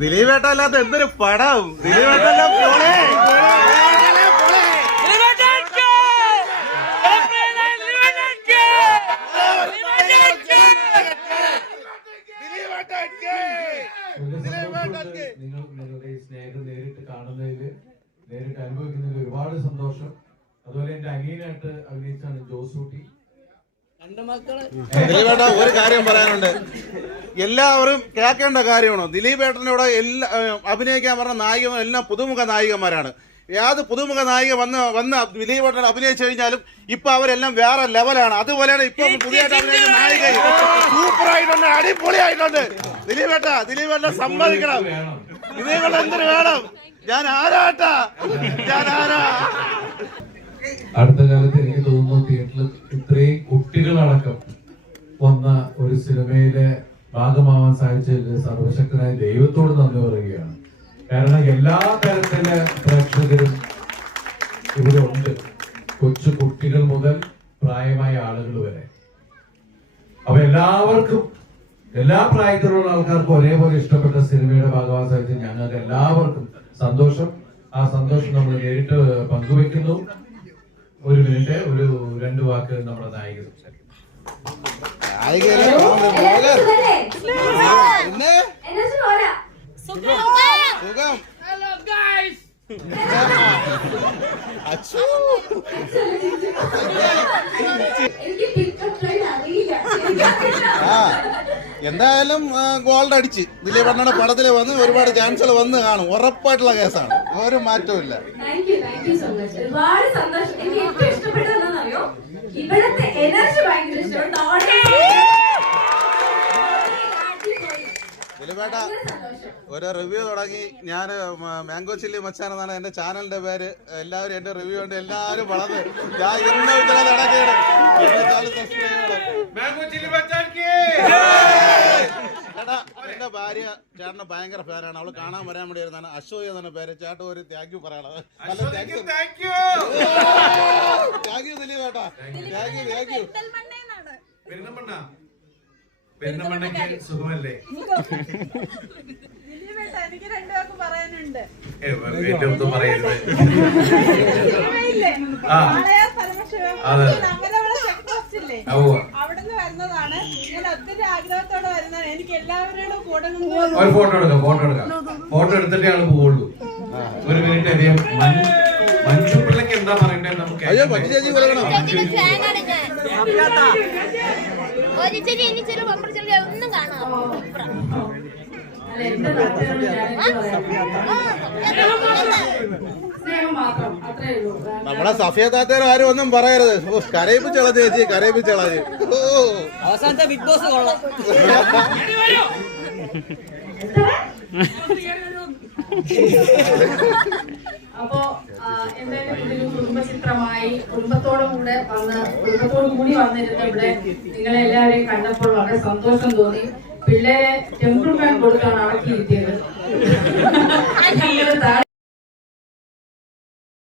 ദിലീപേട്ടല്ലാത്ത എന്തൊരു പടം. ദിലീപേട്ടല്ല നിങ്ങൾ നിങ്ങളുടെ ഈ സ്നേഹം നേരിട്ട് കാണുന്നതില്, നേരിട്ട് അനുഭവിക്കുന്നതിൽ ഒരുപാട് സന്തോഷം. അതുപോലെ എന്റെ അനിയനായിട്ട് അഭിനയിച്ചാണ് ജോസൂട്ടി. ദിലീപേട്ട ഒരു കാര്യം പറയാനുണ്ട്. എല്ലാവരും കേൾക്കേണ്ട കാര്യമാണ്. ദിലീപേട്ടനോട് എല്ലാ അഭിനയിക്കാൻ പറഞ്ഞ നായികമാർ എല്ലാം പുതുമുഖ നായികമാരാണ്. ഏത് പുതുമുഖ നായിക വന്ന് ദിലീപേട്ടൻ അഭിനയിച്ചു കഴിഞ്ഞാലും ഇപ്പൊ അവരെല്ലാം വേറെ ലെവലാണ്. അതുപോലെയാണ് ഇപ്പൊ പുതിയതായിട്ട് അഭിനയിച്ച നായിക. സൂപ്പറായിട്ടുണ്ട്, അടിപൊളിയായിട്ടുണ്ട്. ദിലീപേട്ട സമ്മതിക്കണം. ദിലീപേട്ട എന്തിനു വേണം? ഞാൻ ആരാ. അടുത്ത കാലത്ത് എനിക്ക് തോന്നുന്നു തിയേറ്ററിൽ ഇത്രയും കുട്ടികളടക്കം വന്ന ഒരു സിനിമയിലെ ഭാഗമാവാൻ സാധിച്ചതിൽ സർവശക്തനായ ദൈവത്തോട് നന്ദി പറയുകയാണ്. കാരണം എല്ലാ തരത്തിലെ പ്രേക്ഷകരും ഇവിടെ ഉണ്ട്, കൊച്ചു കുട്ടികൾ മുതൽ പ്രായമായ ആളുകൾ വരെ. അപ്പൊ എല്ലാവർക്കും, എല്ലാ പ്രായത്തിലുള്ള ആൾക്കാർക്കും ഒരേപോലെ ഇഷ്ടപ്പെട്ട സിനിമയുടെ ഭാഗമാവാൻ സാധിച്ചത് ഞങ്ങൾക്ക് എല്ലാവർക്കും സന്തോഷം. ആ സന്തോഷം നമ്മൾ നേരിട്ട് പങ്കുവെക്കുന്നു. ഒരു മിനിറ്റ്, ഒരു 2 വാക്ക് നമ്മുടെ നായിക സംസാരിക്കും. എന്തായാലും ഗോൾഡ് അടിച്ച് ദിലീപണ്ണയുടെ പടത്തിൽ വന്ന് ഒരുപാട് ചാൻസുകൾ വന്ന് കാണും. ഉറപ്പായിട്ടുള്ള കേസാണ്, ഒരു മാറ്റവും ഇല്ല. ഒരുപാട് സന്തോഷം. എനിക്ക് ഏറ്റവും ഇഷ്ടപ്പെട്ടതെന്നറിയോ, ഇവിടത്തെ എനർജി ഭയങ്കര ഇഷ്ടപ്പെട്ടു. ദിലീപേട്ട ഒരു റിവ്യൂ തുടങ്ങി. ഞാൻ മാംഗോ ചില്ലി മച്ചാൻ എന്നാണ് എന്റെ ചാനലിന്റെ പേര്. എല്ലാവരും എന്റെ റിവ്യൂ ഉണ്ട്, എല്ലാവരും വളർന്ന് ഞാൻ ഇന്ന് എന്റെ ഭാര്യ ചേട്ടന് ഭയങ്കര ഫാനാണ്. അവള് കാണാൻ വരാൻ വേണ്ടി വരുന്നതാണ്. അശോക് എന്നാണ് പേര്. ചേട്ടൻ ഒരു താങ്ക് യു പറയണം. താങ്ക് യു ദിലീപേട്ട, താങ്ക് യു. പെരുന്നമണ്ണയ്ക്ക് സുഖമല്ലേ? എനിക്ക് 2 വാക്ക് പറയാനുണ്ട്. ഒന്നും പറയരുത്. അവിടുന്ന് വരുന്നതാണ്. ഞാൻ ഒത്തിരി ആഗ്രഹത്തോടെ വരുന്നതാണ്. എനിക്ക് എല്ലാവരോടും കൂടെ ഒരു ഫോട്ടോ എടുത്തിട്ടേ ആള് പോവുള്ളൂ. ഒരു മിനിറ്റ് അധികം. മഞ്ജുപിള്ളക്ക് എന്താ പറയണ്ടേ? നമുക്ക് ഒന്നും കാണാം. നമ്മളെ സഫിയ താത്തേർ ആരും ഒന്നും പറയരുത്. കരയിപ്പിച്ചോളാ ചേച്ചി, കരയിപ്പിച്ചോളാ. അവസാനത്തെ ബിഗ് ബോസ് കൊള്ളാം. അപ്പോ എന്തായാലും ഇതൊരു കുടുംബചിത്രമായി കുടുംബത്തോടു കൂടി വന്നിരുന്ന ഇവിടെ നിങ്ങളെല്ലാവരെയും കണ്ടപ്പോൾ വളരെ സന്തോഷം തോന്നി. പിള്ളേരെ ടെമ്പിൾ മാൻ കൊടുത്താണ് അടക്കിയിരുത്തിയത്.